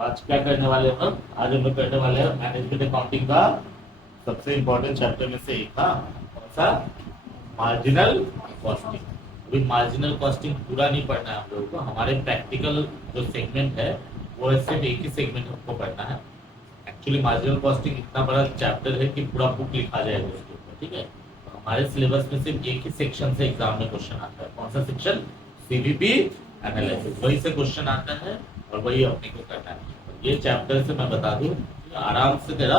आज क्या करने वाले हम? आज हम लोग करने वाले हैं मैनेजमेंट अकाउंटिंग का सबसे इम्पोर्टेंट चैप्टर में से एक था। कौन सा? Marginal costing. अभी मार्जिनल कॉस्टिंग पूरा नहीं पढ़ना है हम लोगों को। हमारे प्रैक्टिकल जो सेगमेंट है वो सिर्फ एक ही सेगमेंट हमको पढ़ना है। एक्चुअली मार्जिनल कॉस्टिंग इतना बड़ा चैप्टर है कि पूरा बुक लिखा जाएगा उसके ऊपर, ठीक है। तो हमारे सिलेबस में सिर्फ एक ही सेक्शन से एग्जाम में क्वेश्चन आता है। कौन सा सेक्शन? CVP analysis. वही से क्वेश्चन आता है और वही अपने को करना है। ये चैप्टर से मैं बता दूं आराम से तेरा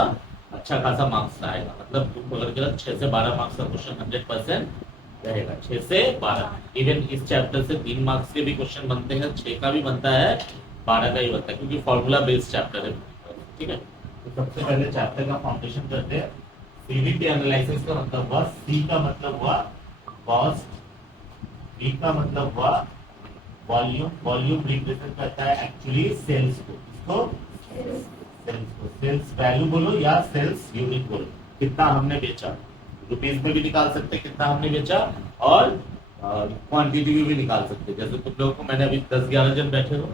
अच्छा खासा मार्क्स आएगा। मतलब तुम अगर तेरा 6 से 12 मार्क्स का क्वेश्चन 100% रहेगा। 6 से 12। इवन इस चैप्टर से 3 मार्क्स के भी क्वेश्चन बनते हैं, 6 का भी बनता है, 12 का ही बनता है, क्योंकि फॉर्मूला बेस्ड चैप्टर है, ठीक है। तो सबसे पहले चैप्टर का फाउंडेशन करते हैं। सीवीपी एनालिसिस का मतलब हुआ, सी का मतलब हुआ कॉस्ट, बी का मतलब हुआ वॉल्यूम। वॉल्यूम रिप्रेजेंट करता है एक्चुअली सेल्स को। सेल्स वैल्यू बोलो या सेल्स यूनिट बोलो, कितना हमने बेचा। रुपीज में भी निकाल सकते कितना हमने बेचा, और क्वांटिटी में भी निकाल सकते। जैसे तुम लोगों को मैंने अभी 10-11 जन बैठे हो,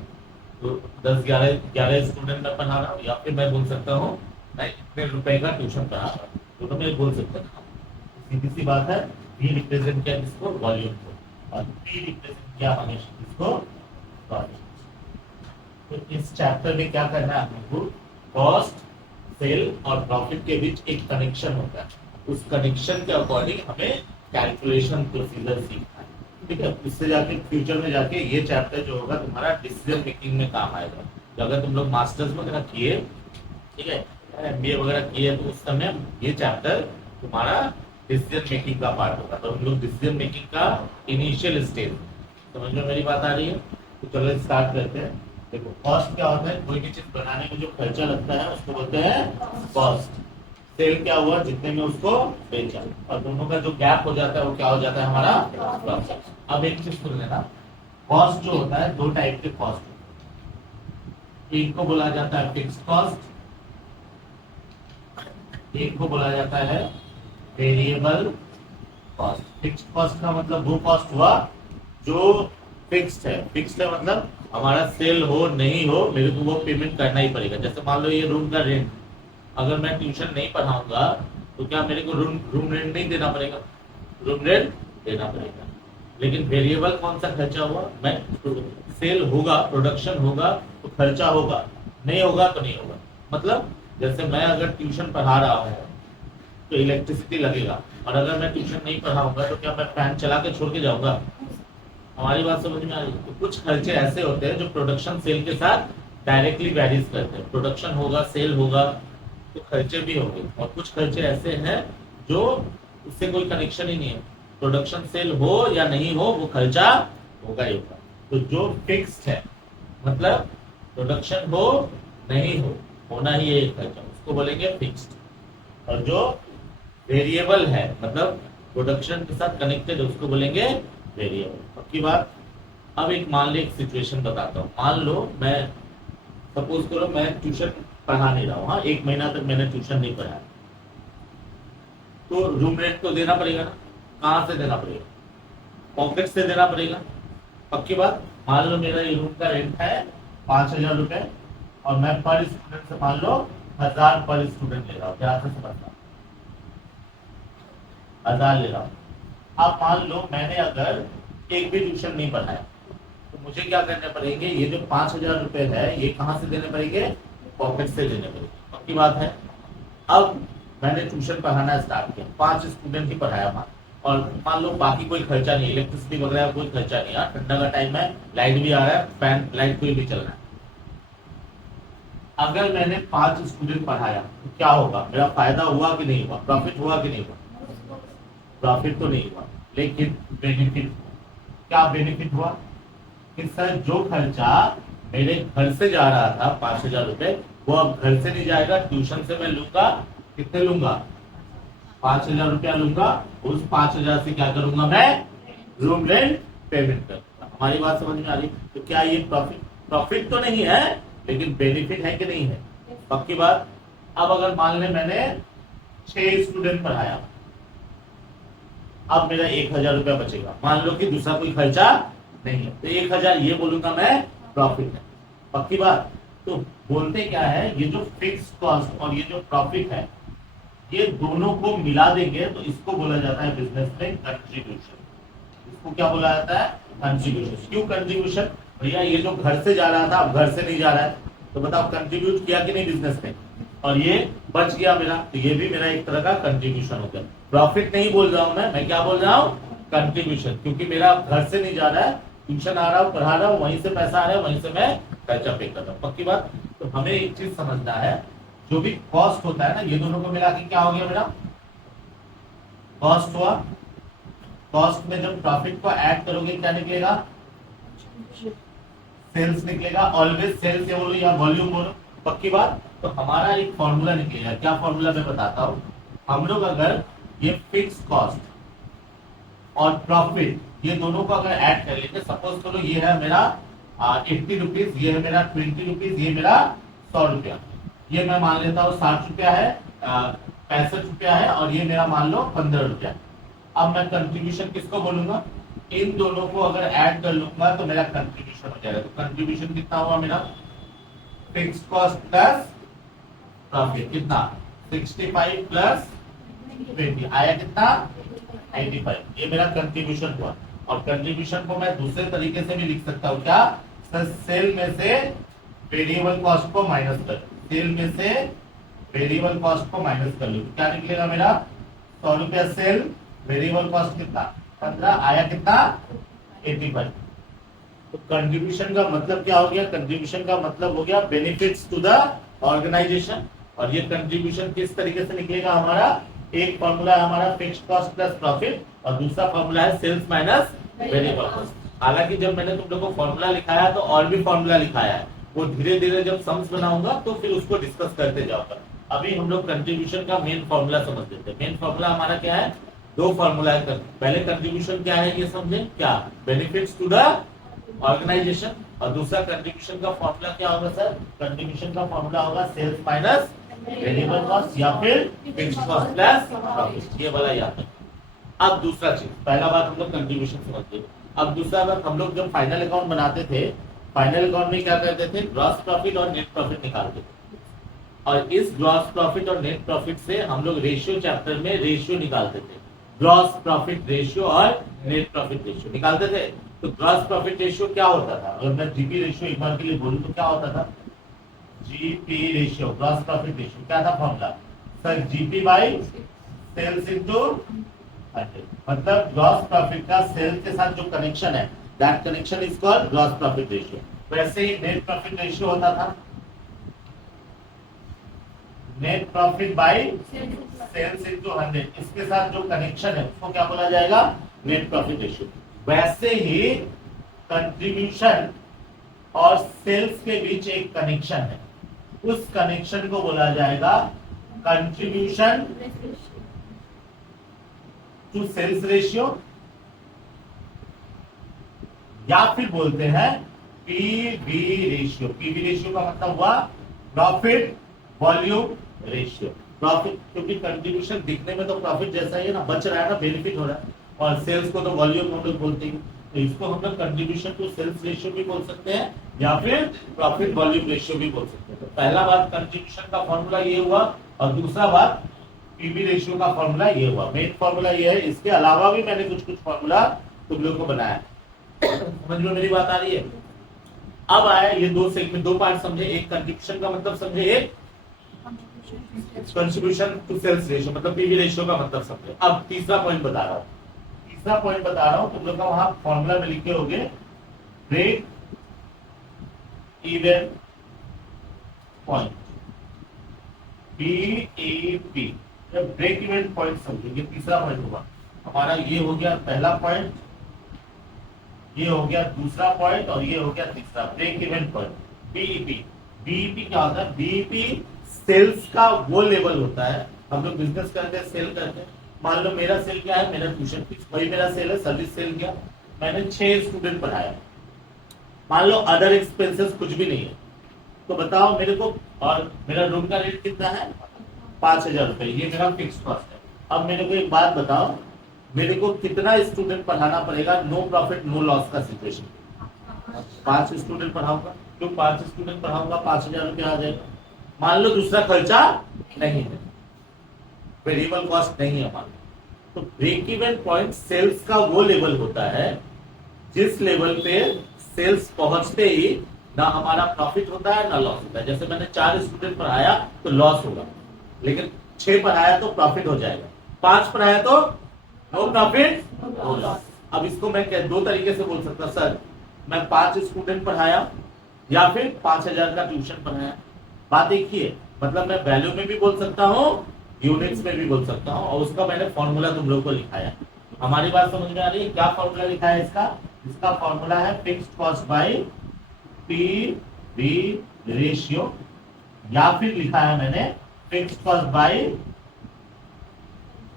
तो 10-11 स्टूडेंट मैं पढ़ा रहा हूँ, या फिर मैं बोल सकता हूँ मैं इतने रुपए का ट्यूशन पढ़ा रहा हूँ, दोनों में बोल सकते हैं। सीधी सी बात है। बी रिप्रेजेंट किया इसको, वॉल्यूम को, और पी रिप्रेजेंट किया हमें इसको, वॉल्यूम। तो इस चैप्टर में क्या करना है आपको? कॉस्ट, सेल और प्रॉफिट के बीच एक कनेक्शन होता है। उस कनेक्शन के अकॉर्डिंग हमें कैलकुलेशन प्रोसीजर सीखना है, ठीक है। इससे जाके फ्यूचर में जाके ये चैप्टर जो होगा तुम्हारा डिसीजन मेकिंग में काम आएगा। तो अगर तुम लोग मास्टर्स वगैरह किए, ठीक है, एमबीए वगैरह किए, तो उस समय ये चैप्टर तुम्हारा डिसीजन मेकिंग का पार्ट होगा। तो हम लोग डिसीजन मेकिंग का इनिशियल स्टेज, समझ में मेरी बात आ रही है? तो चलो स्टार्ट करते हैं। देखो, कॉस्ट क्या होता है? कोई भी चीज बनाने में जो खर्चा लगता है उसको बोलते हैं कॉस्ट। सेल क्या हुआ? जितने में उसको बेचा, और दोनों का जो गैप हो जाता है वो क्या हो जाता है? हमारा प्रॉफिट। अब एक चीज सुन लेना, कॉस्ट जो होता है, दो टाइप के कॉस्ट होते हैं। एक को बोला जाता है फिक्स्ड कॉस्ट, एक को बोला जाता है वेरिएबल कॉस्ट। फिक्स्ड कॉस्ट का मतलब वो कॉस्ट हुआ जो फिक्स्ड है। फिक्स्ड है मतलब हमारा सेल हो नहीं हो, मेरे को वो पेमेंट करना ही पड़ेगा। जैसे मान लो ये रूम का रेंट, अगर मैं ट्यूशन नहीं पढ़ाऊंगा तो क्या मेरे को रूम रेंट नहीं देना पड़ेगा? रूम रेंट देना पड़ेगा। लेकिन वेरिएबल कौन सा खर्चा हुआ? मैं सेल होगा, प्रोडक्शन होगा तो खर्चा होगा, नहीं होगा तो नहीं होगा। मतलब जैसे मैं अगर ट्यूशन पढ़ा रहा हूँ तो इलेक्ट्रिसिटी लगेगा, और अगर मैं ट्यूशन नहीं पढ़ाऊंगा तो क्या मैं फैन चला के छोड़ के जाऊंगा? हमारी बात समझ में आ रही है? तो कुछ खर्चे ऐसे होते हैं जो प्रोडक्शन सेल के साथ डायरेक्टली वैरीज करते हैं। प्रोडक्शन होगा, सेल होगा तो खर्चे भी होंगे, और कुछ खर्चे ऐसे हैं जो उससे कोई कनेक्शन ही नहीं है। प्रोडक्शन सेल हो या नहीं हो, वो खर्चा होगा ही होगा। तो जो फिक्स्ड है मतलब प्रोडक्शन हो नहीं हो, होना ही है खर्चा, उसको बोलेंगे फिक्स्ड। और जो वेरिएबल है मतलब प्रोडक्शन के साथ कनेक्टेड, उसको बोलेंगे वेरिएबल। पक्की बात? अब एक मान लो एक सिचुएशन बताता हूँ। मान लो मैं, सपोज करो मैं ट्यूशन पढ़ा नहीं रहा हूँ, हाँ, 1 महीना तक मैंने ट्यूशन नहीं पढ़ाया, तो रूम रेंट तो देना पड़ेगा ना। कहाँ से देना पड़ेगा? पॉकेट से देना पड़ेगा। पक्की बात? मान लो मेरा ये रूम का रेंट है 5,000 रुपए, और मैं पर स्टूडेंट से मान लो 1,000 पर स्टूडेंट ले रहा हूँ। ध्यान से समझना, 1,000 ले रहा हूँ। अब मान लो मैंने अगर एक भी ट्यूशन नहीं पढ़ाया, तो मुझे क्या करने पड़ेंगे? ये जो 5,000 रुपए है, ये कहाँ से देने पड़ेंगे? पॉकेट से देने पड़ेंगे। पक्की बात है? अब मैंने ट्यूशन पढ़ाना स्टार्ट किया, 5 स्टूडेंट ही पढ़ाया, और मान लो बाकी कोई खर्चा नहीं, इलेक्ट्रिसिटी वगैरह कोई खर्चा नहीं है, ठंडा का टाइम है, लाइट भी आ रहा है, फैन लाइट कोई भी चल रहा है। अगर मैंने 5 स्टूडेंट पढ़ाया तो क्या होगा? मेरा फायदा हुआ कि नहीं हुआ? प्रॉफिट हुआ कि नहीं हुआ? प्रॉफिट तो नहीं हुआ, लेकिन बेनिफिट। क्या बेनिफिट हुआ? कि सर जो खर्चा मेरे घर से जा रहा था 5,000 रुपए, वो अब घर से नहीं जाएगा, ट्यूशन से मैं लूंगा। कितने लूंगा? 5,000 रुपया लूंगा। उस 5,000 से क्या करूंगा? मैं रूम रेंट पेमेंट करूंगा। हमारी बात समझ में आ रही? तो क्या ये प्रॉफिट? प्रॉफिट तो नहीं है, लेकिन बेनिफिट है कि नहीं है? पक्की बात? अब अगर मान ले मैंने 6 स्टूडेंट पढ़ाया, अब मेरा 1,000 रुपया बचेगा। मान लो कि दूसरा कोई खर्चा नहीं है, तो 1,000 ये बोलूंगा मैं प्रॉफिट है। पक्की बात? तो बोलते क्या है, ये जो फिक्स कॉस्ट और ये जो प्रॉफिट है, ये दोनों को मिला देंगे तो इसको बोला जाता है बिजनेस में कंट्रीब्यूशन। इसको क्या बोला जाता है? कंट्रीब्यूशन। क्यों कंट्रीब्यूशन? भैया ये जो घर से जा रहा था अब घर से नहीं जा रहा है, तो बताओ कंट्रीब्यूट किया कि नहीं बिजनेस में, और ये बच गया मेरा, तो ये भी मेरा एक तरह का कंट्रीब्यूशन हो गया। प्रॉफिट नहीं बोल रहा हूं मैं क्या बोल रहा हूँ? कंट्रीब्यूशन। क्योंकि मेरा घर से नहीं जा रहा है, ट्यूशन आ रहा हूँ, पढ़ा रहा हूँ, वहीं से पैसा आ रहा है, वहीं से मैं पैसा पे कर रहा हूँ। पक्की बात। तो हमें एक चीज समझना है, जो भी कॉस्ट होता है ना, ये दोनों को मिला के क्या हो गया मेरा? कॉस्ट हुआ। कॉस्ट में जब प्रॉफिट को ऐड करोगे क्या निकलेगा? सेल्स निकलेगा। ऑलवेज सेल्स बोलो या वॉल्यूम बोलो, पक्की बात। तो हमारा एक फॉर्मूला निकलेगा। क्या फॉर्मूला मैं बताता हूं। हम लोग अगर ये फिक्स कॉस्ट और प्रॉफिट ये दोनों को अगर ऐड कर लेते, सपोज करो ये है मेरा 80 रुपीज, ये है मेरा 20 रुपीज, ये मेरा 100 रुपया, ये मैं मान लेता हूँ 60 रुपया है, 65 रुपया है, और ये मेरा मान लो 15 रुपया। अब मैं कंट्रीब्यूशन किसको बोलूंगा? इन दोनों को अगर ऐड कर लूंगा तो मेरा कंट्रीब्यूशन हो जाएगा। तो कंट्रीब्यूशन कितना हुआ मेरा? फिक्स कॉस्ट प्लस प्रॉफिट कितना? 65 प्लस 20 आया कितना? 85। ये मेरा कंट्रीब्यूशन हुआ। और कंट्रीब्यूशन को मैं दूसरे तरीके से भी लिख सकता हूँ। क्या? सर सेल में से वेरिएबल कॉस्ट को माइनस कर, सेल में से वेरिएबल कॉस्ट को माइनस कर लो, क्या निकलेगा मेरा? 100 रुपया सेल, वेरिएबल कॉस्ट कितना? 15, आया कितना? 85। तो कंट्रीब्यूशन का मतलब क्या हो गया? कंट्रीब्यूशन का मतलब हो गया बेनिफिट्स टू द ऑर्गेनाइजेशन। और ये कंट्रीब्यूशन किस तरीके से निकलेगा हमारा? एक फॉर्मूला है हमारा फिक्स्ड कॉस्ट प्लस प्रॉफिट, और दूसरा फॉर्मूला है सेल्स माइनस वेरिएबल कॉस्ट। हालांकि जब मैंने तुम लोग को फॉर्मूला लिखाया तो और भी फॉर्मूला लिखाया है, वो धीरे धीरे जब सम्स बनाऊंगा तो फिर उसको डिस्कस करते जाऊंगा। अभी हम लोग कंट्रीब्यूशन का मेन फॉर्मूला समझ लेते हैं। मेन फॉर्मूला हमारा क्या है? दो फॉर्मूला है। पहले कंट्रीब्यूशन क्या है ये समझे, क्या? Benefits to the organization. और दूसरा कंट्रीब्यूशन का फॉर्मूला क्या होगा सर? कंट्रीब्यूशन का फॉर्मूला होगा सेल्स माइनस वेरिएबल कॉस्ट या फिर फिक्स्ड कॉस्ट प्लस प्रॉफिट, ये वाला याद है। अब दूसरा चीज, पहला बात हम लोग कंट्रीब्यूशन समझते हैं। अब दूसरा बात, हम लोग जब फाइनल अकाउंट बनाते थे, फाइनल अकाउंट में क्या करते थे? ग्रॉस प्रॉफिट और नेट प्रॉफिट निकालते थे। और इस ग्रॉस प्रॉफिट और नेट प्रॉफिट से हम लोग रेशियो चैप्टर में रेशियो निकालते थे। ग्रॉस प्रॉफिट रेशियो और नेट प्रॉफिट रेशियो निकालते थे। तो ग्रॉस प्रॉफिट रेशियो क्या होता था? अगर मैं जीपी रेशियो एक बार के लिए बोलूं तो क्या होता था? GP ratio, gross profit ratio क्या था formula? Sir GP by sales into 100। मतलब ग्रॉस प्रॉफिट का सेल्स के साथ जो कनेक्शन है, that connection is called gross profit ratio. वैसे ही नेट प्रॉफिट रेशियो होता था net profit by sales into 100। इसके साथ जो कनेक्शन है उसको क्या बोला जाएगा? Net profit ratio. वैसे ही कंट्रीब्यूशन और सेल्स के बीच एक कनेक्शन है, उस कनेक्शन को बोला जाएगा कंट्रीब्यूशन टू सेल्स रेशियो, या फिर बोलते हैं पीवी रेशियो। पीवी रेशियो का मतलब हुआ प्रॉफिट वॉल्यूम रेशियो। प्रॉफिट, क्योंकि कंट्रीब्यूशन दिखने में तो प्रॉफिट जैसा ही है ना, बच रहा है ना, बेनिफिट हो रहा है, और सेल्स को तो वॉल्यूम हम लोग बोलते हैं। तो इसको हम लोग कंट्रीब्यूशन टू सेल्स रेशियो भी बोल सकते हैं या फिर प्रॉफिट वॉल्यूम रेशियो भी बोल सकते हैं। तो पहला बात कंट्रीब्यूशन का फॉर्मूला ये हुआ, और दूसरा बात पीवी रेशियो का फॉर्मूला ये हुआ। मेन फॉर्मूला ये है, इसके अलावा भी मैंने कुछ कुछ फॉर्मूला तुम लोग को बनाया। समझ में मेरी बात आ रही है? अब आया ये दो सेगमेंट, दो पार्ट समझे। एक कंट्रीब्यूशन का मतलब समझे, एक कंट्रीब्यूशन टू सेल्स रेशियो मतलब पीवी रेशियो का मतलब समझे। अब तीसरा पॉइंट बता रहा हूं, तुम लोग का वहां फॉर्मूला में लिखे होंगे ब्रेक इवन पॉइंट, बीईपी। जब ब्रेक इवन पॉइंट समझेंगे, तीसरा पॉइंट होगा हमारा। ये हो गया पहला पॉइंट, ये हो गया दूसरा पॉइंट, और ये हो गया तीसरा break even point, BEP. BEP क्या होता है? बीईपी सेल्स का वो लेवल होता है, हम लोग बिजनेस करते हैं, सेल करते हैं। मान लो मेरा सेल क्या है? मेरा ट्यूशन फीस, वही मेरा सेल है। सर्विस सेल क्या? मैंने 6 स्टूडेंट पढ़ाया, मान लो अदर एक्सपेंसेस कुछ भी नहीं है, तो बताओ मेरे को, और मेरा रूम का रेट कितना है? 5,000 रुपए, ये मेरा फिक्स कॉस्ट है। अब मेरे को एक बात बताओ, मेरे को कितना स्टूडेंट पढ़ाना पड़ेगा नो प्रॉफिट नो लॉस का सिचुएशन? 5 स्टूडेंट पढ़ाऊंगा, जो 5 स्टूडेंट पढ़ाऊंगा 5,000 रुपया आ जाएगा। मान लो दूसरा खर्चा नहीं है, वेरिएबल कॉस्ट नहीं है मान लो, तो ब्रेक इवन पॉइंट सेल्स का वो लेवल होता है जिस लेवल पे सेल्स पहुंचते ही ना हमारा प्रॉफिट होता है ना लॉस होता है। जैसे मैंने 4 स्टूडेंट पढ़ाया तो लॉस होगा, लेकिन 6 पढ़ाया तो प्रॉफिट हो जाएगा, 5 पढ़ाया तो नो प्रॉफिट नो लॉस। अब इसको मैं दो तरीके से बोल सकता, सर मैं 5 स्टूडेंट पढ़ाया या फिर 5,000 का ट्यूशन पढ़ाया, बात एक ही है। मतलब मैं वैल्यू में भी बोल सकता हूँ, यूनिट्स में भी बोल सकता हूँ, और उसका मैंने फॉर्मूला तुम लोग को लिखाया। हमारी बात समझ में आ रही है? क्या फॉर्मूला लिखा है इसका? इसका फॉर्मूला है fixed cost by P ratio, या फिर लिखा है मैंने फिक्स्ड कॉस्ट बाय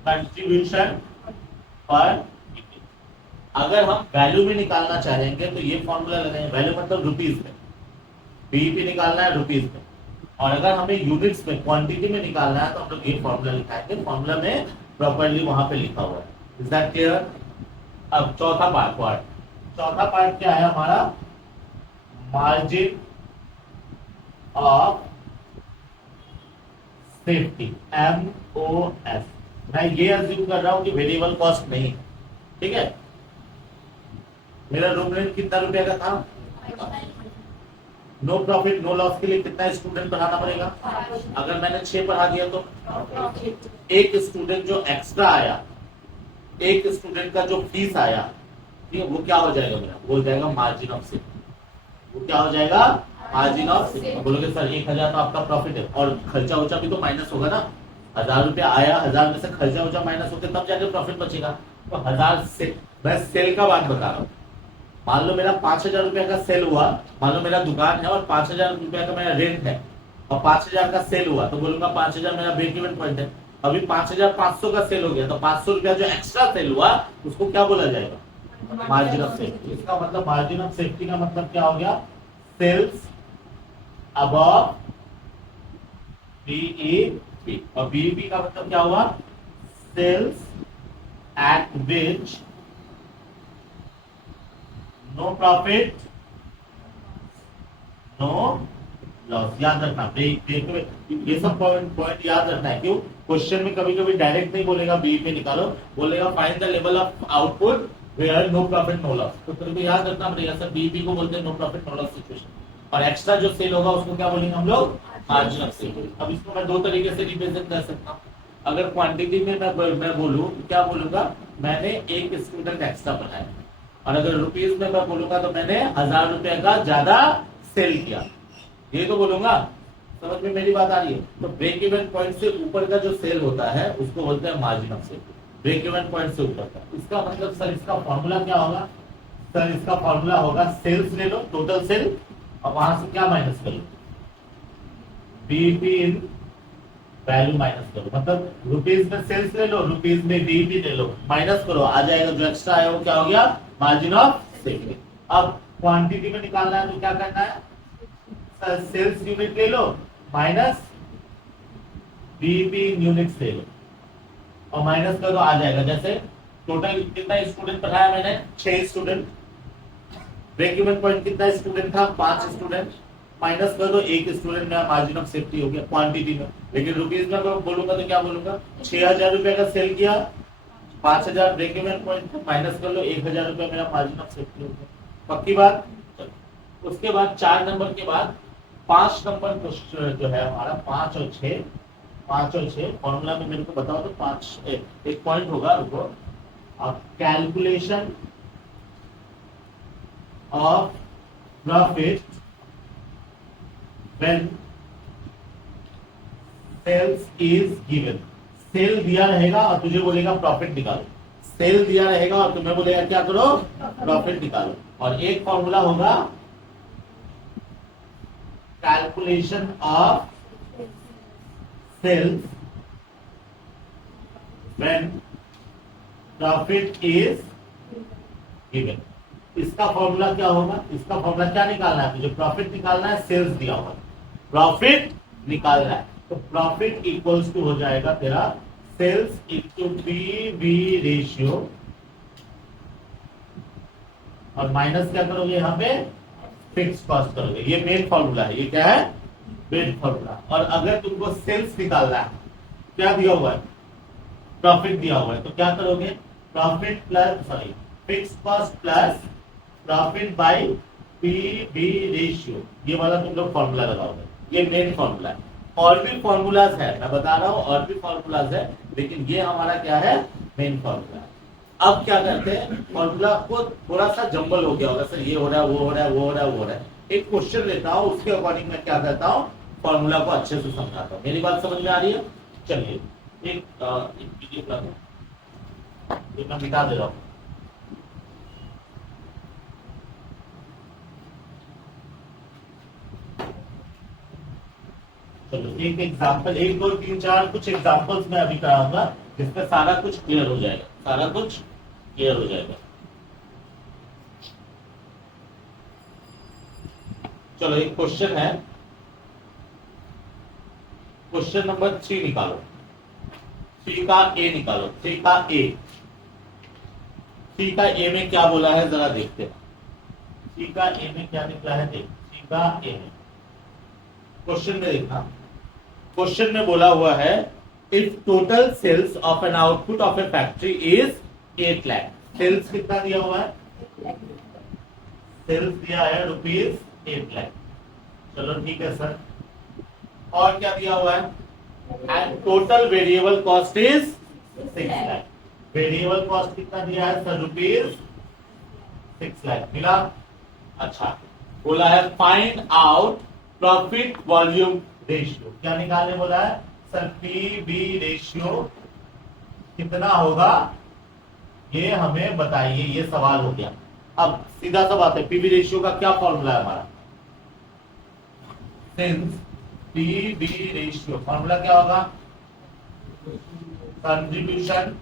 कंट्रीब्यूशन पर। अगर हम वैल्यू में निकालना चाहेंगे तो ये फॉर्मूला लगाएंगे, वैल्यू मतलब रुपीज में, बीईपी निकालना है रुपीज में, और अगर हमें यूनिट्स में क्वांटिटी में निकालना है तो हम लोग ये फॉर्मूला लिखाएंगे, फॉर्मूला में प्रॉपर्ली वहां पे लिखा हुआ है। Is that clear? अब चौथा पार्ट क्या है हमारा? Margin of safety, MOS। मैं ये अज्यूम कर रहा हूं कि वेरिएबल कॉस्ट नहीं, ठीक है। मेरा रूम रेंट कितना रुपया का था? नो प्रॉफिट नो लॉस के लिए कितना स्टूडेंट पढ़ाना पड़ेगा? अगर मैंने 6 पढ़ा दिया तो एक स्टूडेंट जो एक्स्ट्रा आया, एक स्टूडेंट का जो फीस आया, ठीक है, वो क्या हो जाएगा मेरा? वो हो जाएगा मार्जिन ऑफ सेफ्टी। वो क्या हो जाएगा? Margin of safety. बोलोगे सर 1,000 तो आपका प्रॉफिट है, और खर्चा उर्चा भी तो माइनस होगा ना। 1,000 रुपया आया, 1,000 में से खर्चा उर्चा माइनस होकर तब जाके प्रॉफिट बचेगा। तो 1,000 से मैं सेल का बात बता रहा हूँ। मान लो मेरा 5,000 रुपया का सेल हुआ, मान लो मेरा दुकान है और 5,000 रुपया का मेरा रेंट है, और 5,000 का सेल हुआ, तो बोलूंगा 5,000 मेरा ब्रेक इवन पॉइंट है। अभी 5,500 का सेल हो गया, तो 500 रुपया जो एक्स्ट्रा सेल हुआ उसको क्या बोला जाएगा? Margin of safety. इसका मतलब मार्जिन ऑफ सेफ्टी का मतलब क्या हो गया? सेल्स अबव बीईपी, और बीईपी का मतलब क्या हुआ? Sales at which no profit no loss. याद रखना, ब्रेक ये सब पॉइंट याद रखना है। क्यों? क्वेश्चन में कभी कभी डायरेक्ट नहीं बोलेगा बीईपी निकालो, बोलेगा find the level of output where no profit no loss. तो कभी याद रखना पड़ेगा, सर बीईपी को बोलते हैं no profit no loss situation, और एक्स्ट्रा जो सेल होगा उसको क्या बोलेंगे हम लोग? Margin of sale. अब इसको मैं दो तरीके से रिप्रेजेंट कर सकता हूँ। अगर क्वांटिटी में मैं बोलूँ तो क्या बोलूंगा? मैंने एक स्टूडेंट एक्स्ट्रा पढ़ाया, और अगर रुपीज में मैं बोलूंगा तो मैंने 1,000 रुपए का ज्यादा सेल किया, ये तो बोलूंगा। समझ में मेरी बात आ रही है? तो ब्रेक इवन पॉइंट से ऊपर का जो सेल होता है उसको बोलते हैं margin of sale, break even point से ऊपर का। इसका मतलब सर इसका फॉर्मूला क्या होगा? सर इसका फॉर्मूला होगा सेल्स ले लो, टोटल सेल, और वहां से क्या माइनस करो? बीईपी इन वैल्यू माइनस करो। मतलब रुपीज में सेल्स ले लो, रुपीज में बीईपी ले लो, माइनस करो, आ जाएगा जो एक्स्ट्रा आया वो क्या हो गया? Margin of safety. अब क्वांटिटी में निकालना है तो क्या करना है? सेल्स यूनिट ले लो माइनस बीईपी यूनिट ले लो, और माइनस करो, आ जाएगा। जैसे टोटल कितना स्टूडेंट पढ़ाया मैंने? 6 स्टूडेंट। ब्रेक इवन पॉइंट कितना स्टूडेंट था? 5 स्टूडेंट। माइनस कर दो, एक स्टूडेंट में मार्जिन ऑफ सेफ्टी हो गया क्वांटिटी में। लेकिन रुपीज में मैं बोलूंगा तो क्या बोलूंगा? 6,000 रुपए का सेल किया, 5,000 ब्रेक इवन पॉइंट, माइनस कर लो, 1,000 रुपए मेरा मार्जिन ऑफ सेफ्टी हो गया। पक्की बात? उसके बाद 4 नंबर के बाद 5 नंबर जो है हमारा 5 और 6 फॉर्मूला में मेरे को बताओ तो 5 एक पॉइंट होगा, रुको। अब calculation of profit when sales is given। Sale दिया रहेगा और तुझे बोलेगा प्रॉफिट निकालो। सेल दिया रहेगा और तुम्हें बोलेगा क्या करो? प्रॉफिट निकालो। और एक फॉर्मूला होगा calculation of sales when profit is given. इसका फॉर्मूला क्या होगा? इसका फॉर्मूला क्या निकालना है? तुझे प्रॉफिट निकालना है, सेल्स दिया होगा, प्रॉफिट निकालना है, तो प्रॉफिट इक्वल्स टू हो जाएगा तेरा सेल्स इनटू पीवी रेशियो, और माइनस क्या करोगे यहाँ पे? फिक्स कॉस्ट करोगे। ये मेन फॉर्मूला है। ये क्या है? Main formula. और अगर तुमको सेल्स निकालना है, क्या दिया हुआ है? प्रॉफिट दिया हुआ है, तो क्या करोगे? Profit plus sorry fix cost plus profit by PV ratio, ये वाला तुम लोग फॉर्मूला लगाओगे। ये मेन फॉर्मूला है। और भी फॉर्मूलाज है, मैं बता रहा हूं, और भी फॉर्मूलाज है, लेकिन ये हमारा क्या है? मेन फॉर्मूला है। अब क्या करते हैं, फॉर्मूला को थोड़ा सा जंबल हो गया होगा, सर ये हो रहा है, वो हो रहा है, वो हो रहा है, वो हो रहा है। एक क्वेश्चन लेता हूं, उसके अकॉर्डिंग मैं क्या करता हूं, फॉर्मूला को अच्छे से समझाता हूं। मेरी बात समझ में आ रही है? चलिए एक वीडियो बना दो, ये मैं मिटा दे रहा हूं। चलो एक एग्जांपल, 1 2 3 4 कुछ एग्जांपल्स मैं अभी कराऊंगा, जिसमें सारा कुछ क्लियर हो जाएगा, सारा कुछ क्लियर हो जाएगा। चलो एक क्वेश्चन है, क्वेश्चन नंबर 3 निकालो। 3 का ए निकालो। 3 का ए, 3 का ए में क्या बोला है जरा देखते हैं। 3 का ए में क्या निकला है देख। 3 का ए में क्वेश्चन में देखना, क्वेश्चन में बोला हुआ है if total sales of an output of a factory is 8 lakh. Sales कितना दिया हुआ है? सेल्स दिया है ₹8 लाख। चलो ठीक है सर। और क्या दिया हुआ है? And total variable cost is 6 lakh. Variable cost कितना दिया है सर? ₹6 लाख मिला। अच्छा, बोला है find out profit volume ratio. क्या निकालने बोला है सर? पीवी रेशियो कितना होगा ये हमें बताइए, ये सवाल हो गया। अब सीधा सा बात है, पीवी रेशियो का क्या फॉर्मूला है हमारा? सिंस पीवी रेशियो फॉर्मूला क्या होगा? Contribution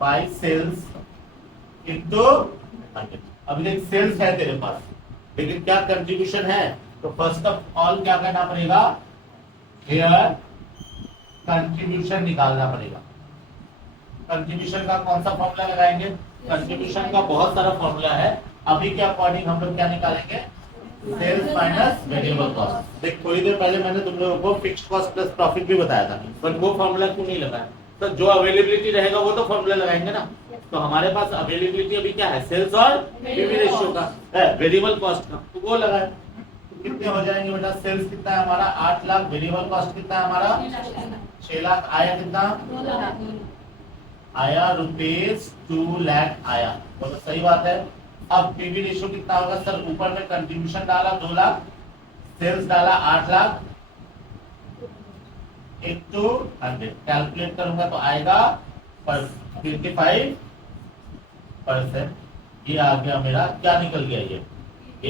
by sales into 100। अभी देख सेल्स है तेरे पास, लेकिन क्या कंट्रीब्यूशन है? तो फर्स्ट ऑफ ऑल क्या करना पड़ेगा? हियर कंट्रीब्यूशन निकालना पड़ेगा। कंट्रीब्यूशन का कौन सा फॉर्मूला लगाएंगे? कंट्रीब्यूशन का बहुत सारा फॉर्मूला है। अभी के अकॉर्डिंग हम लोग क्या निकालेंगे? Sales minus variable cost. देख थोड़ी देर पहले मैंने तुम लोगों को फिक्स्ड कॉस्ट प्लस प्रॉफिट भी बताया था, बट वो फॉर्मूला क्यों नहीं लगाया? तो जो अवेलेबिलिटी रहेगा वो तो फॉर्मूला लगाएंगे ना। तो हमारे पास अवेलेबिलिटी अभी क्या है? सेल्स और पीवी रेशियो का है, वेरिएबल कॉस्ट का, तो वो लगाए। तो कितने हो जाएंगे बेटा? सेल्स कितना है हमारा? 8 लाख। वेरिएबल कॉस्ट कितना है हमारा? 6 लाख। आया कितना? आया ₹2 लाख आया। तो सही बात है। अब पीवी रेशियो कितना होगा सर? ऊपर में कंट्रीब्यूशन डाला 2 लाख, सेल्स डाला 8 लाख, इंटू 100 कैलकुलेट करूंगा तो आएगा 55%। ये आ गया मेरा, क्या निकल गया? ये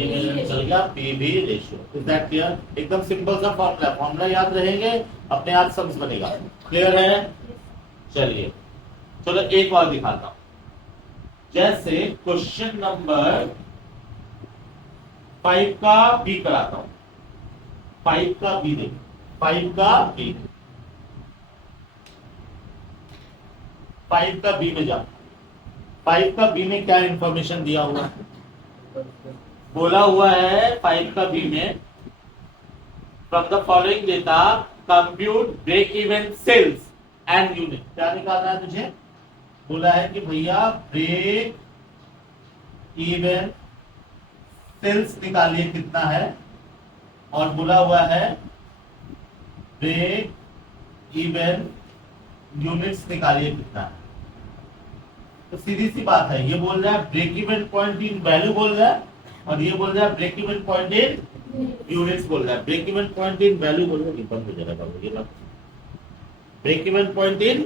मेरा निकल गया PV ratio. Is that clear? एकदम सिंपल सा फॉर्मूला, फॉर्मूला याद रहेंगे, अपने आप समझ बनेगा। क्लियर है? चलिए चलो एक और दिखाता हूं। जैसे क्वेश्चन नंबर 5 का बी कराता हूं। 5 का बी देखिए, 5 का बी, 5 का बी में जा। 5 का बी में क्या इंफॉर्मेशन दिया हुआ है? बोला हुआ है 5 का बी में from the following data compute break even sales and unit. क्या निकालना है तुझे? बोला है कि भैया ब्रेक इवन सेल्स निकालिए कितना है, और बोला हुआ है ब्रेक इवन यूनिट्स निकालिए कितना है। तो सीधी सी बात है, ये बोल रहा है break even point in value बोल रहा है, और ये बोल रहा है break even point in units बोल रहा है। Break even point in value बोल रहा है, बंद हो जाएगा ये बात। Break even point in,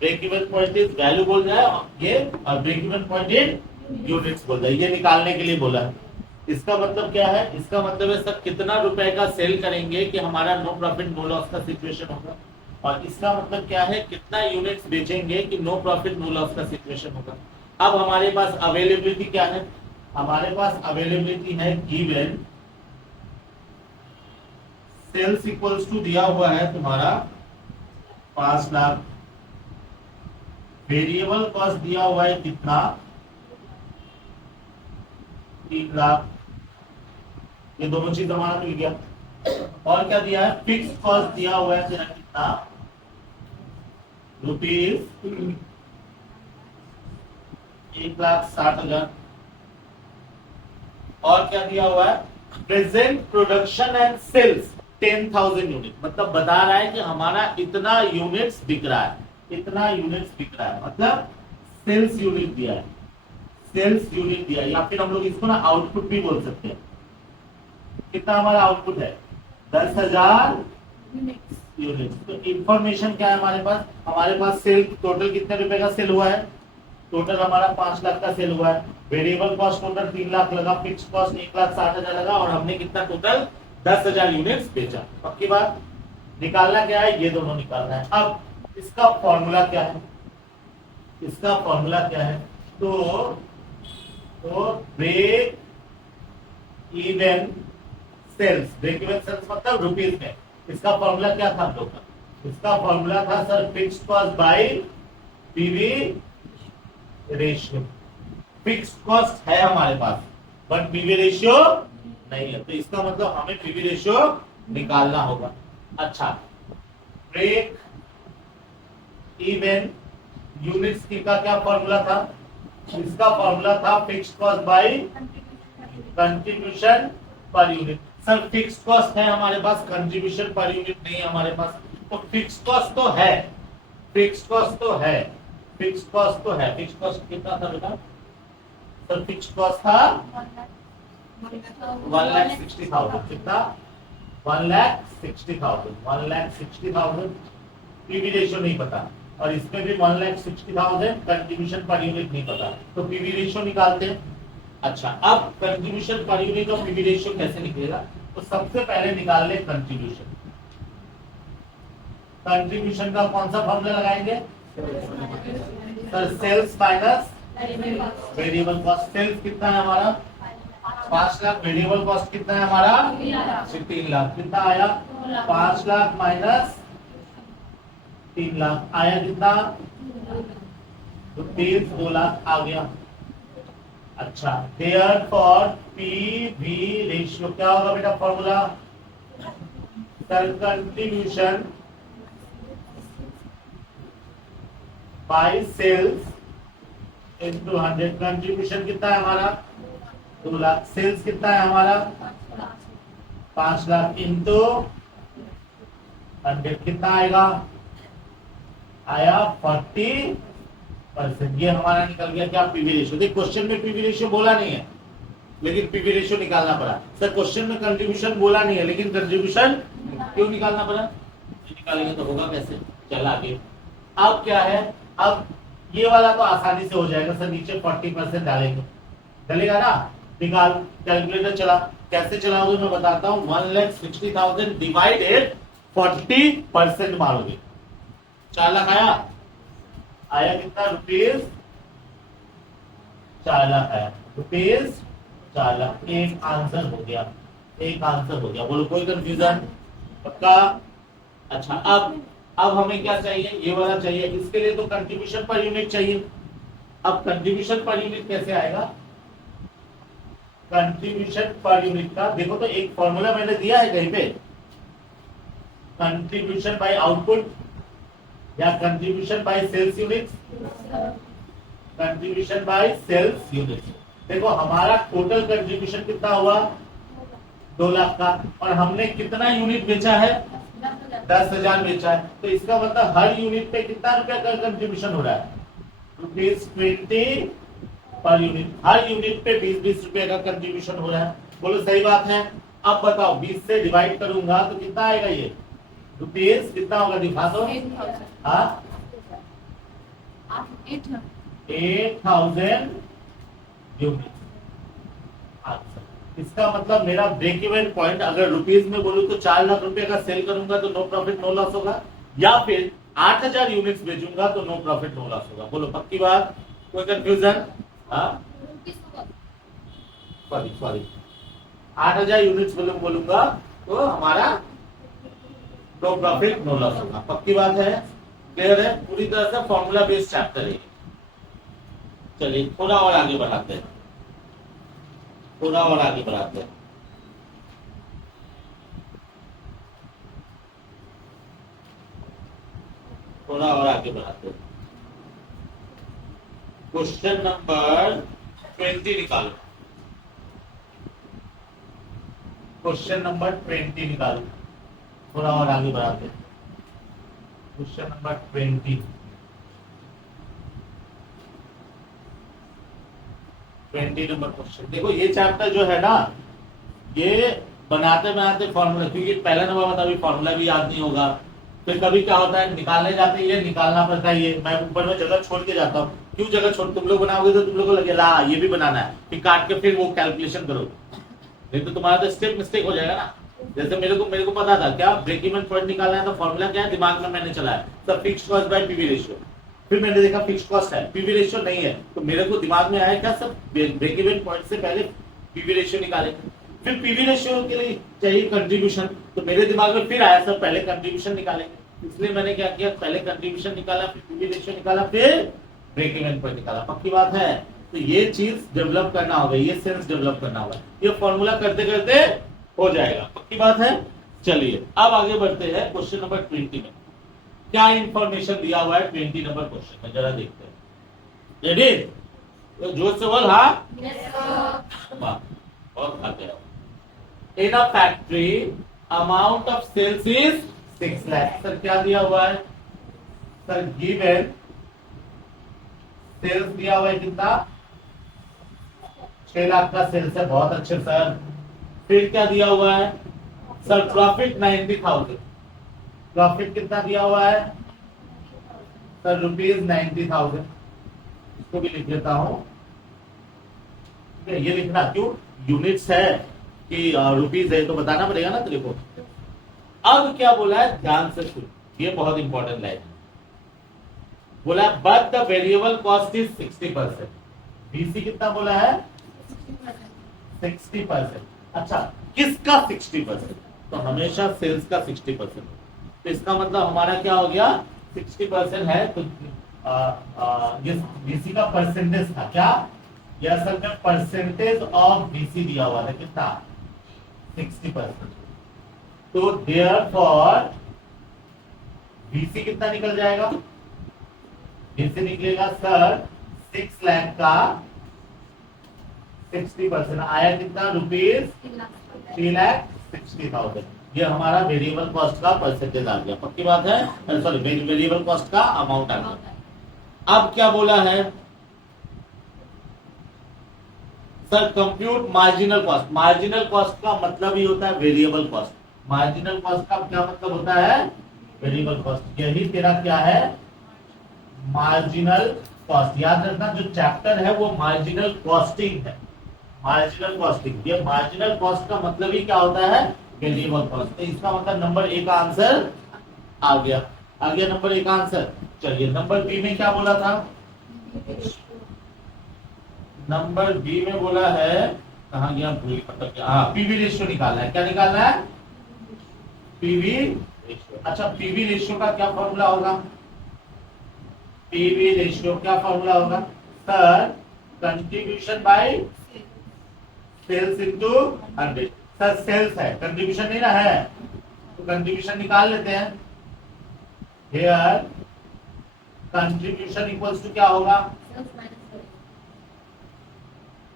break even point is value बोल रहा है ये, और break even point in units बोल रहा है। ये निकालने के लिए बोला है। इसका मतलब क्या है? इसका मतलब है सर कितना रुपए का सेल करेंगे कि हमारा नो प्रॉफिट नो लॉस का सिचुएशन होगा, और इसका मतलब क्या है? कितना यूनिट्स बेचेंगे कि नो प्रॉफिट नो लॉस का सिचुएशन होगा। अब हमारे पास अवेलेबिलिटी क्या है? हमारे पास अवेलेबिलिटी है गिवन सेल्स इक्वल्स टू दिया हुआ है तुम्हारा 5 लाख, वेरिएबल कॉस्ट दिया हुआ है कितना? 3,00,000, ये दोनों चीज हमारा मिल गया। और क्या दिया है, फिक्स कॉस्ट दिया हुआ है तेरा कितना, रुपीज 1,60,000। और क्या दिया हुआ है, present production and sales 10,000 unit, मतलब बता रहा है कि हमारा इतना यूनिट्स बिक रहा है, इतना यूनिट्स बिक रहा है, मतलब सेल्स यूनिट दिया है, सेल्स यूनिट दिया है, या फिर हम लोग इसको ना आउटपुट भी बोल सकते हैं। कितना हमारा आउटपुट है, 10,000 यूनिट। तो इंफॉर्मेशन क्या है हमारे पास सेल टोटल कितने रुपए का सेल हुआ है, टोटल हमारा 5 लाख का सेल हुआ है। वेरिएबल कॉस्ट टोटल 3 लाख लगा, फिक्स कॉस्ट 1,60,000 लगा, और हमने कितना टोटल 10,000 यूनिट्स बेचा। पक्की बात, निकालना क्या है, ये दोनों निकालना है। अब इसका फॉर्मूला क्या है, इसका फॉर्मूला क्या है, तो break even sales, break even sales मतलब रुपीज में। इसका फॉर्मूला क्या था हम लोग का, इसका फॉर्मूला था sir fixed cost by PV ratio. Fixed cost है हमारे पास बट पीवी रेशियो नहीं है, तो इसका मतलब हमें पीवी रेशियो निकालना होगा। अच्छा, ब्रेक इवन यूनिट्स का क्या फॉर्मूला था, इसका फॉर्मूला था fixed cost by contribution per unit. Sir fixed cost है हमारे पास, कंट्रीब्यूशन पर यूनिट नहीं है हमारे पास, तो फिक्स्ड कॉस्ट तो है, फिक्स्ड कॉस्ट तो है, फिक्स्ड कॉस्ट तो है। फिक्स्ड कॉस्ट कितना था बेटा, सर फिक्स्ड कॉस्ट था 1,60,000, कितना 1,60,000, पीवी रेशियो नहीं पता, और इसमें भी 1,60,000 कंट्रीब्यूशन पर यूनिट नहीं पता, तो पीवी रेशियो निकालते हैं। अच्छा, अब कंट्रीब्यूशन पर यूनिट और पीवी रेशियो कैसे निकलेगा, तो सबसे पहले निकाल ले कंट्रीब्यूशन। कंट्रीब्यूशन का कौन सा फॉर्मूला लगाएंगे sir, sales minus variable cost. Sales कितना है हमारा 5 लाख, वेरिएबल कॉस्ट कितना है हमारा 3 लाख, कितना आया 5 लाख माइनस 3 लाख आया कितना, रुपीज 2 लाख आ गया। अच्छा, देयरफॉर पीवी रेशियो क्या होगा बेटा formula, sir contribution by sales into 100। Contribution कितना है हमारा 2 लाख, सेल्स कितना है हमारा 5 लाख इंटू 100, कितना आएगा, आया 40%। ये हमारा निकल गया क्या, पीवी रेशियो। देख क्वेश्चन में पीवी रेशियो बोला नहीं है, लेकिन पीवी रेशियो निकालना पड़ा। सर क्वेश्चन में कंट्रीब्यूशन बोला नहीं है, लेकिन कंट्रीब्यूशन क्यों निकालना पड़ा, निकालेंगे तो होगा कैसे। चल आगे, अब क्या है, अब ये वाला तो आसानी से हो जाएगा सर, नीचे 40% डालेंगे, डलेगा ना, निकाल। कैलकुलेटर चला, कैसे चलाओगे मैं बताता हूँ। 1,60,000 डिवाइडेड 40% मारोगे, 4 लाख आया कितना, रुपीज 4 लाख आया, रुपीज 4 लाख। एक आंसर हो गया, एक आंसर हो गया, बोलो कोई कंफ्यूजन, पक्का। अच्छा, अब हमें क्या चाहिए, ये वाला चाहिए, इसके लिए तो कंट्रीब्यूशन पर यूनिट चाहिए। अब कंट्रीब्यूशन पर यूनिट कैसे आएगा, कंट्रीब्यूशन पर यूनिट का देखो तो एक फॉर्मूला मैंने दिया है कहीं पे, कंट्रीब्यूशन बाय आउटपुट या contribution by sales unit, contribution by sales unit. देखो हमारा टोटल कंट्रीब्यूशन कितना हुआ 2 लाख का, और हमने कितना यूनिट बेचा है 10,000 बेचा है, तो इसका मतलब हर यूनिट पे कितना रुपया का कंट्रीब्यूशन हो रहा है, ₹20 पर यूनिट। हर यूनिट पे 20-20 रुपए का कंट्रीब्यूशन हो रहा है, बोलो सही बात है। अब बताओ 20 से डिवाइड करूंगा तो कितना आएगा, ये रुपीज कितना होगा, दिखा दो। 8,000 यूनिट। इसका मतलब मेरा ब्रेक इवन पॉइंट अगर रुपीज में बोलूं तो 4 लाख रुपए का सेल करूंगा तो नो प्रॉफिट नो लॉस होगा, या फिर 8,000 यूनिट्स बेचूंगा तो नो प्रॉफिट नो लॉस होगा। बोलो पक्की बात, कोई कंफ्यूजन। सॉरी 8,000 यूनिट्स बोलूंगा तो हमारा नो प्रॉफिट नो लॉस होगा। पक्की बात है, क्लियर है, पूरी तरह से फॉर्मूला बेस्ड चैप्टर है। चलिए थोड़ा और आगे बढ़ाते हैं। थोड़ा और आगे बढ़ाते हैं। थोड़ा और आगे बढ़ाते हैं। क्वेश्चन नंबर 20 निकालो। क्वेश्चन नंबर 20 निकालो। थोड़ा और आगे बढ़ाते हैं। क्वेश्चन नंबर 20 नंबर क्वेश्चन देखो। ये चैप्टर जो है ना, ये बनाते बनाते फॉर्मूला, क्योंकि पहला नंबर मतलब अभी फॉर्मूला भी याद नहीं होगा, फिर कभी क्या होता है निकालने जाते हैं, ये निकालना पड़ता है, ये मैं ऊपर में जगह छोड़ के जाता हूँ। क्यों जगह छोड़, तुम लोग बनाओगे तो तुम लोग को लगेगा ये भी बनाना है, फिर काट के फिर वो कैलकुलेशन करो, नहीं तो तुम्हारा तो स्टेप मिस्टेक हो जाएगा ना। जैसे मेरे को पता था क्या ब्रेक इवन पॉइंट निकालना है, तो फॉर्मूला क्या है दिमाग में मैंने चलाया, सब fixed cost by PV ratio. फिर मैंने देखा फिक्स्ड कॉस्ट है, पीवी रेशियो नहीं है, तो मेरे को दिमाग में आया क्या सब ब्रेक इवन पॉइंट से पहले पीवी रेशियो निकाले। फिर पीवी रेशियो के लिए चाहिए कंट्रीब्यूशन, तो मेरे दिमाग में फिर आया सब पहले कंट्रीब्यूशन निकालेंगे, इसलिए मैंने क्या किया, पहले कंट्रीब्यूशन निकाला, फिर पीवी रेशियो निकाला, फिर ब्रेक इवन पॉइंट निकाला। पक्की बात है। तो ये चीज डेवलप करना होगा, ये सेंस डेवलप करना होगा, ये फॉर्मूला करते करते हो जाएगा। पक्की बात है। चलिए अब आगे बढ़ते हैं क्वेश्चन नंबर 20 में। क्या इंफॉर्मेशन दिया हुआ है 20 नंबर क्वेश्चन में, जरा देखते हैं। रेडी? तो जोर से बोल। हाँ बहुत खाते हैं। In a factory amount of sales is 6 lakh. Sir क्या दिया हुआ है? सर गिवन सेल्स दिया हुआ है कितना? 6 लाख का सेल्स है। बहुत अच्छे सर। फिर क्या दिया हुआ है? Sir profit 90,000। प्रॉफिट कितना दिया हुआ है? सर ₹90,000। इसको भी लिख लेता हूं। ये लिखना क्यों, यूनिट्स है कि रुपीज है, तो बताना पड़ेगा ना तेरे को। अब क्या बोला है, ध्यान से सुन, ये बहुत इंपॉर्टेंट लाइन है। बोला but the variable cost is 60%। BC कितना बोला है? 60%। अच्छा किसका 60%? तो हमेशा सेल्स का 60%। तो इसका मतलब हमारा क्या हो गया, 60% है, तो बीसी का परसेंटेज था क्या? ये असल में परसेंटेज ऑफ बीसी दिया हुआ था कितना? 60%। तो देयरफॉर बीसी कितना निकल जाएगा? बीसी निकलेगा सर 6 लाख का 60% आया कितना? ₹3,60,000। ये हमारा वेरिएबल कॉस्ट का परसेंटेज आ गया। पक्की बात है। सॉरी, वेरिएबल कॉस्ट का अमाउंट आ गया। अब क्या बोला है sir? Compute marginal cost. Marginal cost का मतलब ही होता है वेरिएबल कॉस्ट। मार्जिनल कॉस्ट का क्या मतलब होता है? Variable cost. यही तेरा क्या है? Marginal cost. याद रखना जो चैप्टर है वो मार्जिनल कॉस्टिंग है। मार्जिनल कॉस्टिंग, ये मार्जिनल कॉस्ट का मतलब ही क्या होता है? Variable cost. तो इसका मतलब नंबर ए का आंसर आ गया। आ गया नंबर ए का आंसर। चलिए नंबर बी में क्या बोला था? नंबर बी में बोला है, कहां गया, भूल गया। हाँ, पीवी रेशियो निकालना है। क्या निकालना है? PV ratio. अच्छा पीवी रेशियो का क्या फॉर्मूला होगा? पीवी रेशियो क्या फॉर्मूला होगा? Sir contribution by sales into 100। Sir sales है, कंट्रीब्यूशन नहीं ना है, तो कंट्रीब्यूशन निकाल लेते हैं। हियर कंट्रीब्यूशन इक्वल्स टू क्या होगा?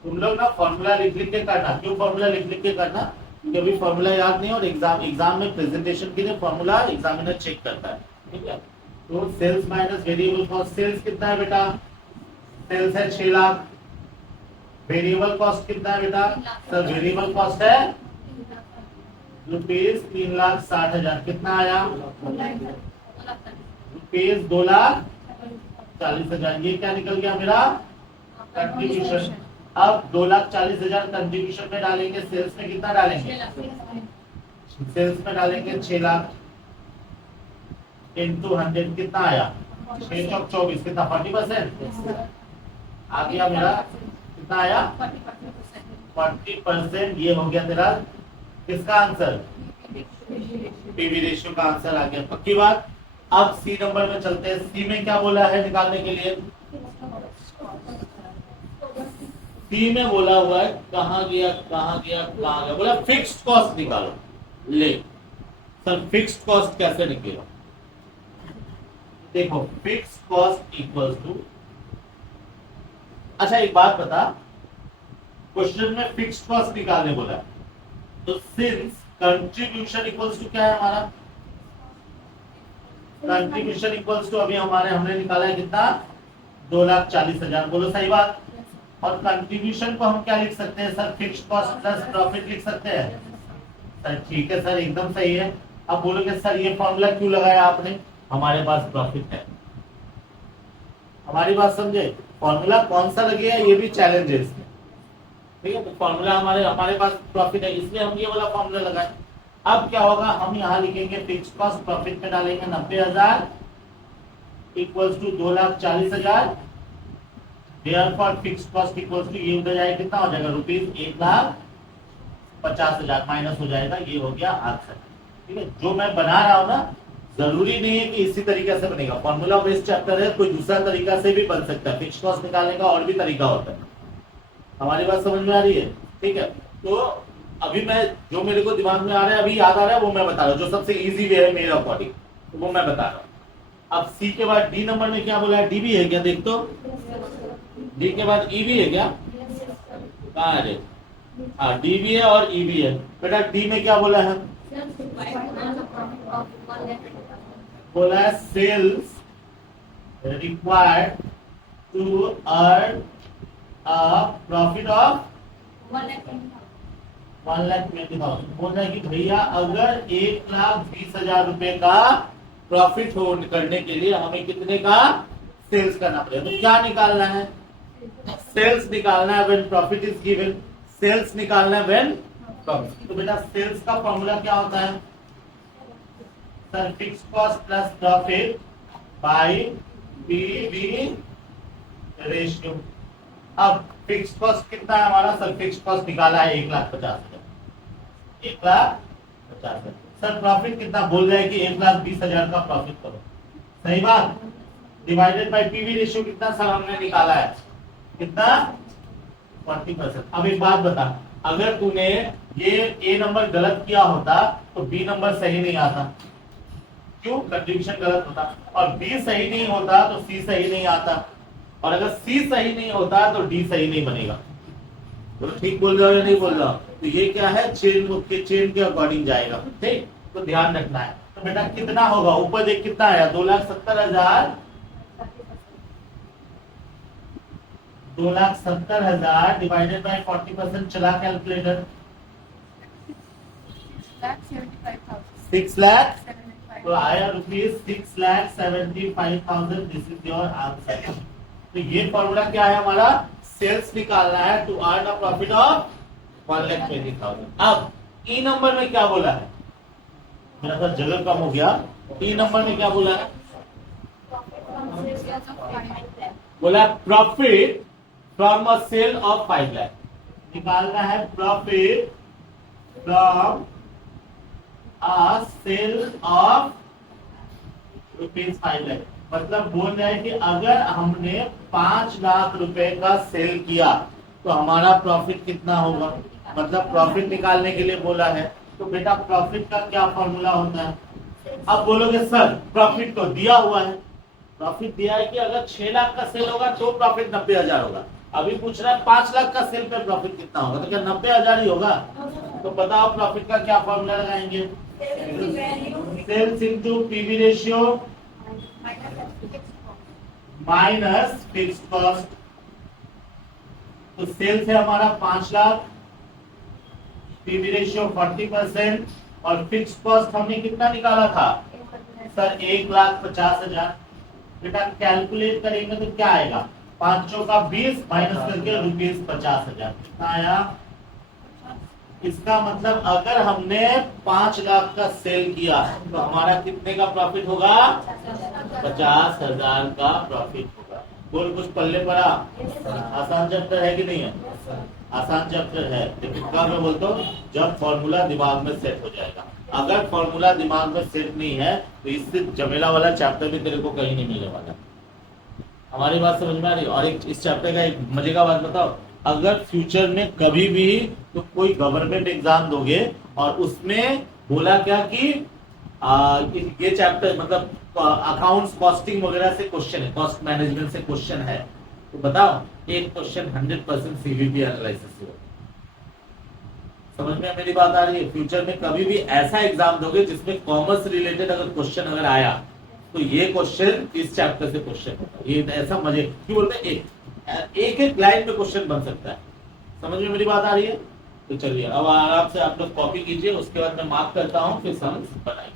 तुम लोग ना फॉर्मूला लिख लिख के करना। क्यों फॉर्मूला लिख लिख के करना? क्योंकि अभी फॉर्मूला याद नहीं, और एग्जाम में प्रेजेंटेशन के लिए फॉर्मूला एग्जामिनर चेक करता है। ठीक है, तो sales minus variable cost. Sales कितना है बेटा? सेल्स है 6 लाख। वेरिएबल कॉस्ट कितना है बेटा? सर वेरिएबल कॉस्ट है ₹3,60,000। कितना आया? ₹2,40,000। ये क्या निकल गया मेरा? कंट्रीब्यूशन। अब 2,40,000 कंट्रीब्यूशन में डालेंगे, सेल्स में कितना डालेंगे? सेल्स में डालेंगे 6 लाख इंटू 100। कितना आया? 6/24। कितना? 40%। आ गया मेरा, कितना आया? 40%। ये हो गया तेरा किसका आंसर? पीवी रेशियो का आंसर आ गया। पक्की बात। अब सी नंबर में चलते हैं। सी में क्या बोला है निकालने के लिए? सी में बोला हुआ है, कहां गया कहां गया कहां गया, बोला फिक्स्ड कॉस्ट निकालो। ले सर, फिक्स्ड कॉस्ट कैसे निकालो? देखो, फिक्स्ड कॉस्ट इक्वल्स टू, अच्छा एक बात बता, क्वेश्चन में फिक्स्ड कॉस्ट निकालने बोला, तो सिंस कंट्रीब्यूशन इक्वल्स टू क्या है हमारा, कंट्रीब्यूशन इक्वल्स टू अभी हमने निकाला है कितना, 2,40,000। बोलो सही बात। और कंट्रीब्यूशन को हम क्या लिख सकते हैं sir, fixed cost plus profit लिख सकते हैं सर। ठीक है सर, एकदम सही है। अब बोलोगे सर ये फॉर्मूला क्यों लगाया आपने, हमारे पास प्रॉफिट है। हमारी बात समझे, फॉर्मूला कौन सा लगेगा ये भी चैलेंज है इसमें, ठीक है। तो फॉर्मूला हमारे पास प्रॉफिट है, इसलिए हम ये वाला फॉर्मूला लगाए। अब क्या होगा, हम यहाँ लिखेंगे फिक्स्ड कॉस्ट, प्रॉफिट में डालेंगे 90,000 equals to 2,40,000। Therefore fixed cost equals to, ये उधर जाएगा कितना हो जाएगा, ₹1,50,000 माइनस हो जाएगा, ये हो गया आंसर। ठीक है, जो मैं बना रहा हूं ना, जरूरी नहीं है कि इसी तरीके से बनेगा, फॉर्मूला बेस्ड चैप्टर है, कोई दूसरा तरीका से भी बन सकता है। फिक्स्ड कॉस्ट निकालने का और भी तरीका होता है। हमारी बात समझ में आ रही है? ठीक है, तो अभी मैं जो मेरे को दिमाग में आ रहा है, अभी याद आ रहा है, वो मैं बता रहा हूँ, जो सबसे इजी वे है मेरे अकॉर्डिंग, तो वो मैं बता रहा हूँ। अब सी के बाद डी नंबर में क्या बोला है, डी भी है क्या, देख तो, डी के बाद ई भी है क्या, कहाँ है, हाँ डी भी है और ई भी है। बेटा डी में क्या बोला है, बोला है sales required to earn a profit of 1,20,000। बोल रहा है कि भैया अगर 1,20,000 रुपए का प्रॉफिट हो करने के लिए हमें कितने का सेल्स करना पड़ेगा, तो क्या निकालना है, सेल्स निकालना है when profit is given, sales निकालना है व्हेन प्रॉफिट। तो बेटा सेल्स का फॉर्मूला क्या होता है sir, fixed cost plus profit by PV ratio. अब फिक्स्ड कॉस्ट कितना है हमारा सर, फिक्स्ड कॉस्ट निकाला है 1,50,000, 1,50,000। सर प्रॉफिट कितना, बोल रहे हैं कि 1,20,000 का प्रॉफिट करो, सही बात, डिवाइडेड बाय पीवी रेशियो कितना सर हमने निकाला है, कितना, 40%। अब एक बात बता, अगर तूने ये ए नंबर गलत किया होता तो बी नंबर सही नहीं आता, क्यों, कंट्रीब्यूशन गलत होता, और बी सही नहीं होता तो सी सही नहीं आता, और अगर सी सही नहीं होता तो डी सही नहीं बनेगा। तो ठीक बोल रहा हो या नहीं बोल रहा, तो ये क्या है, चेन के अकॉर्डिंग जाएगा, ठीक, तो ध्यान रखना है। तो बेटा कितना होगा, ऊपर देख कितना आया, 2,70,000, 2,70,000 डिवाइडेड बाय 40%, चला कैलकुलेटर, 6 लाख, तो आया ₹6,75,000। This is your answer. तो ये फॉर्मूला क्या है हमारा, सेल्स निकालना है to earn a profit of 1,20,000। अब ई नंबर में क्या बोला है, मेरा पास जगह कम हो गया, ई नंबर में क्या बोला है, बोला profit from a sale of 5 lakh, निकालना है profit from a sale of ₹5 lakh. मतलब बोल रहे हैं कि अगर हमने 5 लाख रुपए का सेल किया तो हमारा प्रॉफिट कितना होगा, मतलब प्रॉफिट निकालने के लिए बोला है। तो बेटा प्रॉफिट का क्या फॉर्मूला होता है, अब बोलोगे सर प्रॉफिट तो दिया हुआ है, प्रॉफिट दिया है कि अगर 6 लाख का सेल होगा तो प्रॉफिट 90,000 होगा, अभी पूछ रहा है 5 लाख का सेल पे प्रॉफिट कितना होगा, तो क्या 90,000 ही होगा। तो बताओ प्रॉफिट का क्या फॉर्मूला लगाएंगे, sales into PV ratio minus fixed cost. तो सेल्स है हमारा 5 लाख, पीवी रेशियो 40%, और फिक्स्ड कॉस्ट हमने कितना निकाला था सर, 1,50,000। बेटा कैलकुलेट करेंगे तो क्या आएगा, 5 का 20 माइनस करके ₹50,000 कितना आया। इसका मतलब अगर हमने 5 लाख का सेल किया तो हमारा कितने का प्रॉफिट होगा, 50,000 का प्रॉफिट होगा। बोल कुछ पल्ले पड़ा, आसान चैप्टर है कि नहीं है, आसान चैप्टर है, लेकिन क्या मैं बोलता हूँ जब फॉर्मूला दिमाग में सेट हो जाएगा। अगर फॉर्मूला दिमाग में सेट नहीं है तो इससे जमेला वाला चैप्टर भी तेरे को कहीं नहीं मिलने वाला। हमारी बात समझ में आ रही है। और एक इस चैप्टर का एक मजे का बात बताओ, अगर फ्यूचर में कभी भी तो कोई गवर्नमेंट एग्जाम दोगे और उसमें बोला क्या कि ये चैप्टर मतलब अकाउंट्स कॉस्टिंग वगैरह से क्वेश्चन है, कॉस्ट मैनेजमेंट से क्वेश्चन है, तो बताओ एक क्वेश्चन 100% सीवीपी एनालिसिस से होगा। समझ में मेरी बात आ रही है? फ्यूचर में कभी भी ऐसा एग्जाम दोगे जिसमें कॉमर्स रिलेटेड अगर क्वेश्चन अगर आया तो ये क्वेश्चन इस चैप्टर से क्वेश्चन होगा। ये ऐसा मजे क्यों बोलते हैं, एक लाइन में क्वेश्चन बन सकता है। समझ में मेरी बात आ रही है? तो चलिए अब आराम से आप लोग कॉपी कीजिए, उसके बाद मैं मार्क करता हूं, फिर समझ बनाइए।